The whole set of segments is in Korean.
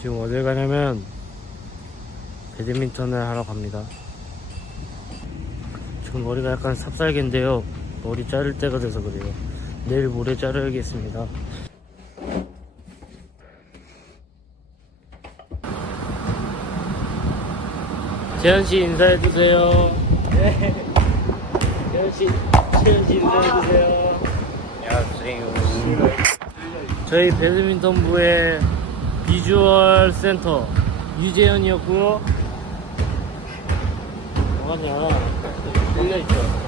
지금 어딜 가냐면 배드민턴을 하러 갑니다. 지금 머리가 약간 삽살개인데요. 머리 자를 때가 돼서 그래요. 내일 모레 자르겠습니다. 재현 씨 인사해 주세요. 네. 재현 씨, 재현 씨 인사해 주세요. 안녕하세요. 저희 배드민턴부의 비주얼 센터 유재현이었고요. 뭐하냐? 놀려 있죠.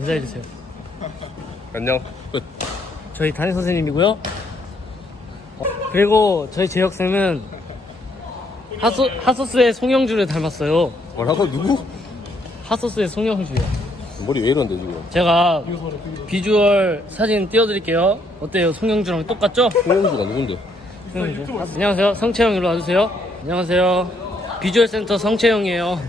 인사해 주세요. 안녕. 끝. 저희 담임 선생님이고요. 어, 그리고 저희 재혁 쌤은 하소 하소스의 송영주를 닮았어요. 뭐라고 누구? 하소스의 송영주요. 머리 왜 이런데 지금? 제가 비주얼 사진 띄워드릴게요. 어때요? 송영주랑 똑같죠? 홍영주가 누군데? 송영주. 안녕하세요. 성채영 일로 와주세요. 안녕하세요. 비주얼 센터 성채영이에요.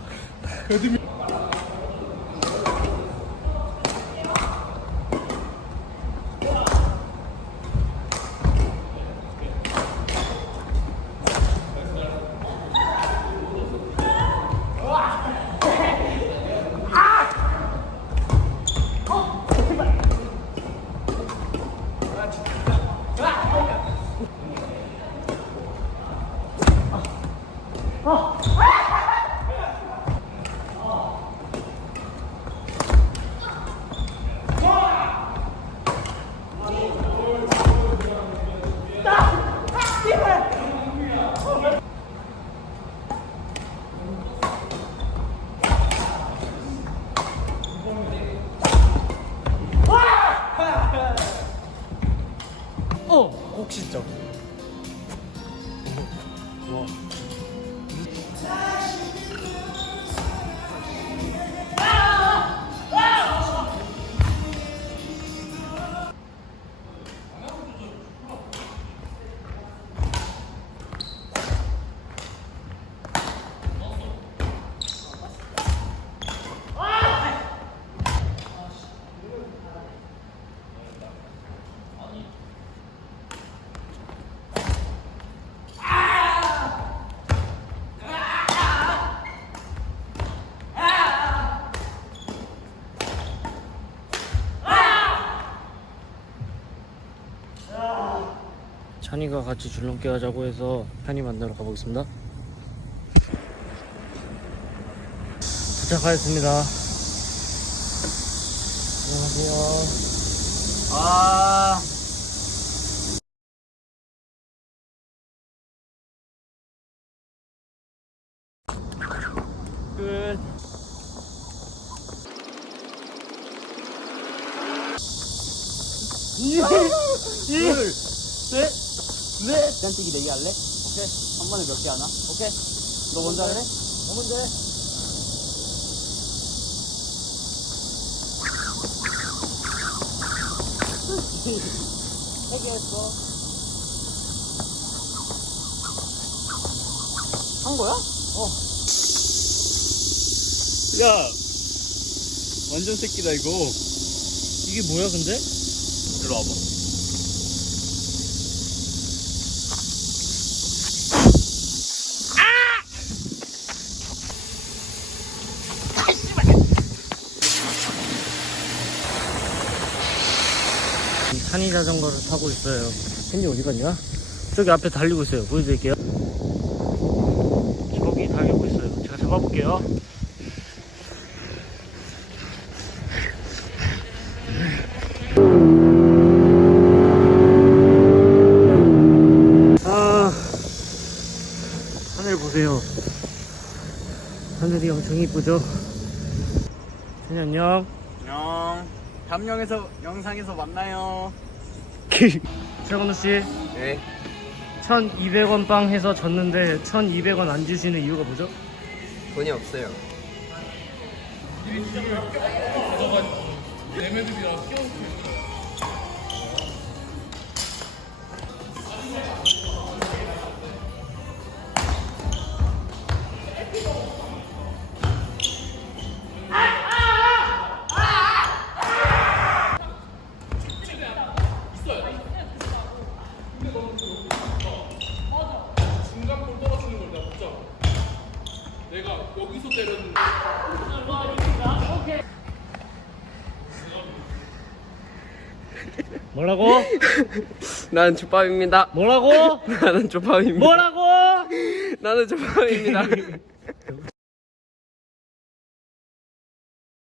어, 혹시죠. 찬이가 같이 줄넘기 하자고 해서 편히 만나러 가보겠습니다. 도착하였습니다. 안녕하세요. 아. 끝. 둘, 셋, 넷. 짠뜨기 내기 할래? 오케이. 한 번에 몇 개 하나? 오케이. 너 먼저 할래? 너 먼저 해. 세개 했어. 한 거야? 어. 야, 완전 새끼다 이거. 이게 뭐야 근데? 일로 와봐. 산이 자전거를 타고 있어요. 팬이 어디 갔냐? 저기 앞에 달리고 있어요. 보여드릴게요. 저기 달리고 있어요. 제가 잡아볼게요. 아, 하늘 보세요. 하늘이 엄청 이쁘죠? 팬이 안녕. 안녕. 다음 영에서 영상에서 만나요. 최건우 씨, 네. 1,200원 빵 해서 졌는데 1,200원 안 주시는 이유가 뭐죠? 돈이 없어요 뭐라고? 나는 조밥입니다 뭐라고? 나는 조밥입니다 뭐라고? 나는 조밥입니다